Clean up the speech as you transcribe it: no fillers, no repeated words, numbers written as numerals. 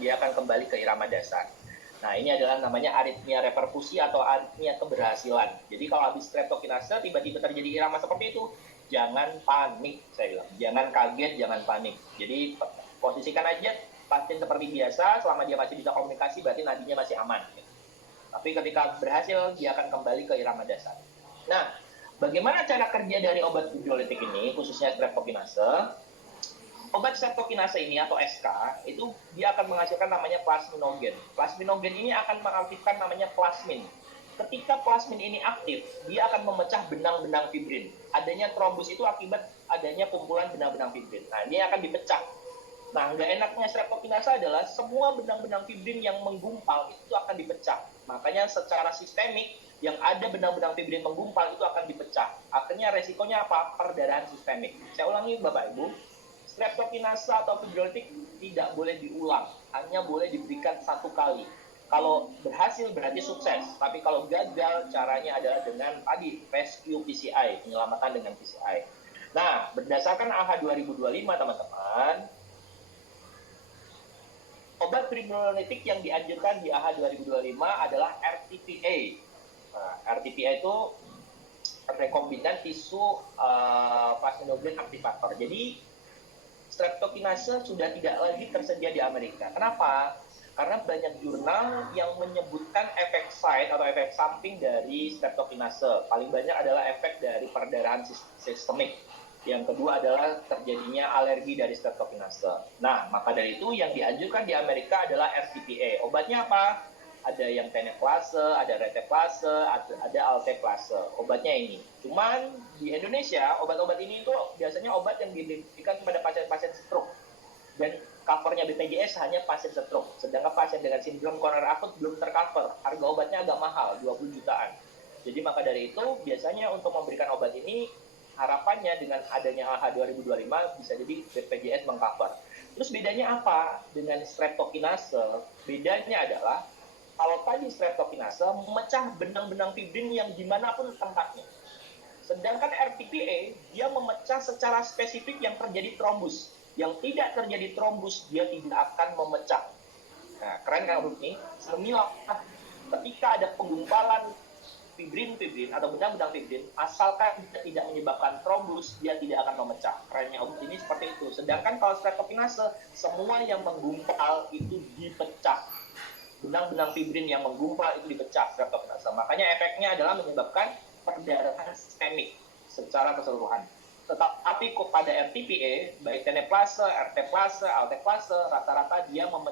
dia akan kembali ke irama dasar. Nah, ini adalah namanya aritmia reperkusi atau aritmia keberhasilan. Jadi kalau habis streptokinase tiba-tiba terjadi irama seperti itu, jangan panik, saya bilang. Jangan kaget, jangan panik. Jadi posisikan aja pasien seperti biasa, selama dia masih bisa komunikasi berarti nadinya masih aman. Tapi ketika berhasil, dia akan kembali ke irama dasar. Nah, bagaimana cara kerja dari obat fibriolitik ini, khususnya streptokinase? Obat streptokinase ini atau SK itu dia akan menghasilkan namanya plasminogen. Plasminogen ini akan mengaktifkan namanya plasmin. Ketika plasmin ini aktif, dia akan memecah benang-benang fibrin. Adanya trombus itu akibat adanya kumpulan benang-benang fibrin. Nah, ini akan dipecah. Nah, nggak enaknya streptokinase adalah semua benang-benang fibrin yang menggumpal itu akan dipecah. Makanya secara sistemik yang ada benang-benang fibrin menggumpal itu akan dipecah. Akhirnya resikonya apa? Perdarahan sistemik. Saya ulangi Bapak Ibu, streptokinase atau fibriolitik tidak boleh diulang, hanya boleh diberikan satu kali. Kalau berhasil berarti sukses, tapi kalau gagal caranya adalah dengan tadi rescue PCI, penyelamatan dengan PCI. Nah, berdasarkan AHA 2025 teman-teman, obat fibriolitik yang dianjurkan di AHA 2025 adalah RTPA. Nah, RTPA itu rekombinan tisu plasminogen aktivator. Jadi streptokinase sudah tidak lagi tersedia di Amerika. Kenapa? Karena banyak jurnal yang menyebutkan efek side atau efek samping dari streptokinase. Paling banyak adalah efek dari perdarahan sistemik. Yang kedua adalah terjadinya alergi dari streptokinase. Nah, maka dari itu yang dianjurkan di Amerika adalah RTPA. Obatnya apa? Ada yang teneplase, ada reteplase, ada alteplase. Obatnya ini. Cuman di Indonesia, obat-obat ini itu biasanya obat yang diberikan kepada pasien-pasien stroke. Dan covernya BPJS hanya pasien stroke. Sedangkan pasien dengan sindrom koroner akut belum tercover. Harga obatnya agak mahal, 20 jutaan. Jadi maka dari itu, biasanya untuk memberikan obat ini, harapannya dengan adanya AHA 2025 bisa jadi BPJS mengcover. Terus bedanya apa dengan streptokinase? Bedanya adalah kalau tadi streptokinase memecah benang-benang fibrin yang dimanapun tempatnya. Sedangkan RTPA, dia memecah secara spesifik yang terjadi trombus. Yang tidak terjadi trombus, dia tidak akan memecah. Nah, keren kan huruf ini? Semilah ketika ada penggumpalan fibrin atau benang-benang fibrin, asalkan tidak menyebabkan trombus, dia tidak akan memecah. Kerennya obat ini seperti itu. Sedangkan kalau streptokinase, semua yang menggumpal itu dipecah. Benang-benang fibrin yang menggumpal itu dipecah streptokinase. Makanya efeknya adalah menyebabkan perdarahan sistemik secara keseluruhan. Tetapi kepada RTPA, baik teneplase, RTplase, alteplase, rata-rata dia memecah